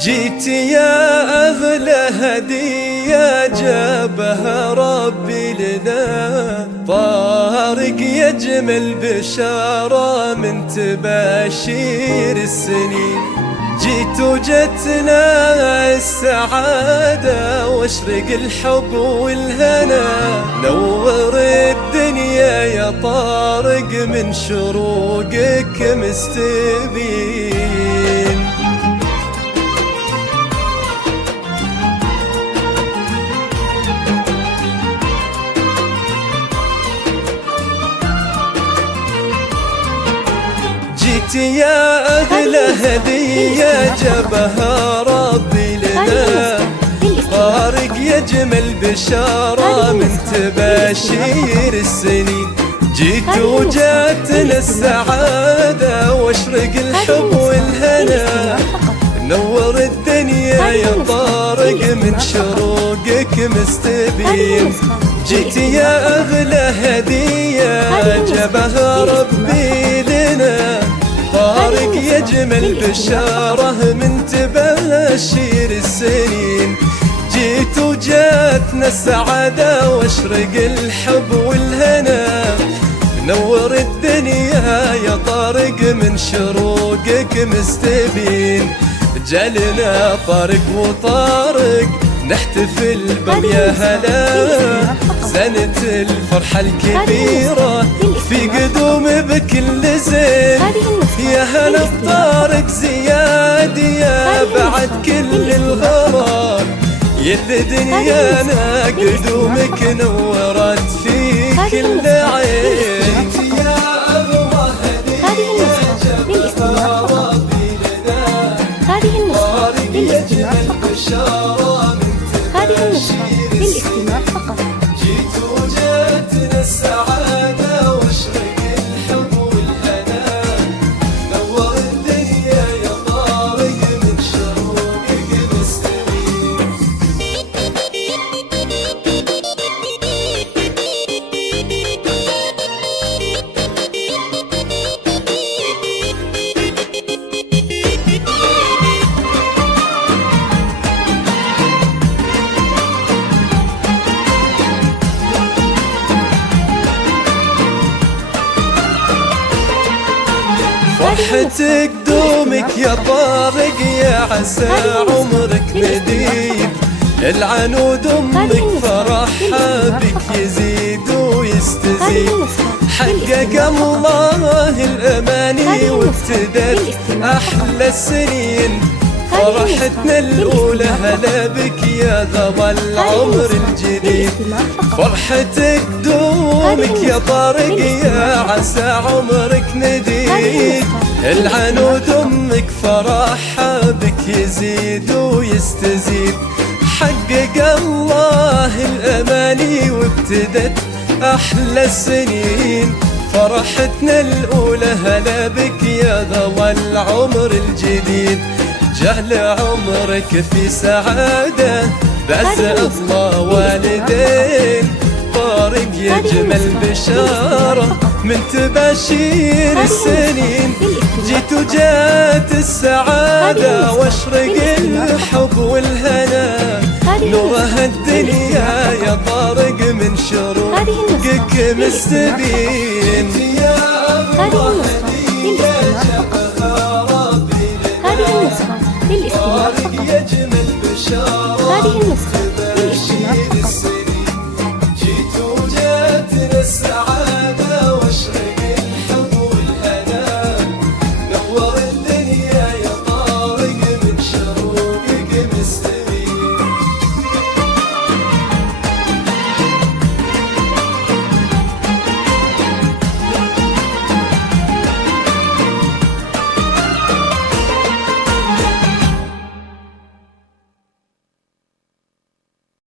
جيت يا أغلى هدية جابها ربي لنا، طارق يجمل بشارة من تباشير السنين. جيت وجتنا السعادة واشرق الحب والهنا، نور الدنيا يا طارق من شروقك مستبين. جيت يا أغلى هدية جابها ربي لنا، طارق يجمل بشارة من تباشير السنين. جيت وجاتنا السعادة واشرق الحب والهنا، نور الدنيا يا طارق من شروقك مستبين. جيت يا أغلى هدية جابها ربي لنا، طارق يجمل بشارة من تباشير السنين. جيت وجاتنا السعادة واشرق الحب والهنا، نور الدنيا يا طارق من شروقك مستبين. جالنا طارق وطارق نحتفل بم يا هلا، سنة الفرحة الكبيرة في قدوم بكل زين. يا هلا بطارق زياد يا بعد كل الغرام، يلي دنيانا قدومك نورت في كل عين. يا أغلى هدية جابها ربي لنا، طارق يجمل بشارة من تباشير السنين. جيت وجاتنا السعادة واشرق الحب والهنا، نور الدنيا يا طارق من شروقك مستبين. فرحتك دومك يا طارق يا عسى عمرك مديد، العنود امك فرحها بك يزيد ويستزيد. حقق الله الاماني وابتدت احلى السنين، فرحتنا الأولى هلا بك يا ذا العمر الجديد. فرحتك دومك يا طارق يا عسى عمرك مديد، العنود أمك فرحها بك يزيد ويستزيد. حقق الله الأماني وابتدت أحلى السنين، فرحتنا الأولى هلا بك يا ذا العمر الجديد. جهل عمرك في سعادة بعز الله والدين، طارق يجمل بشارة من تباشير السنين. جيت وجات السعادة واشرق الحب والهنا، نورها الدنيا يا طارق من شروقك مستبين. يا أغلى هدية جابها ربي لنا، طارق يجمل بشارة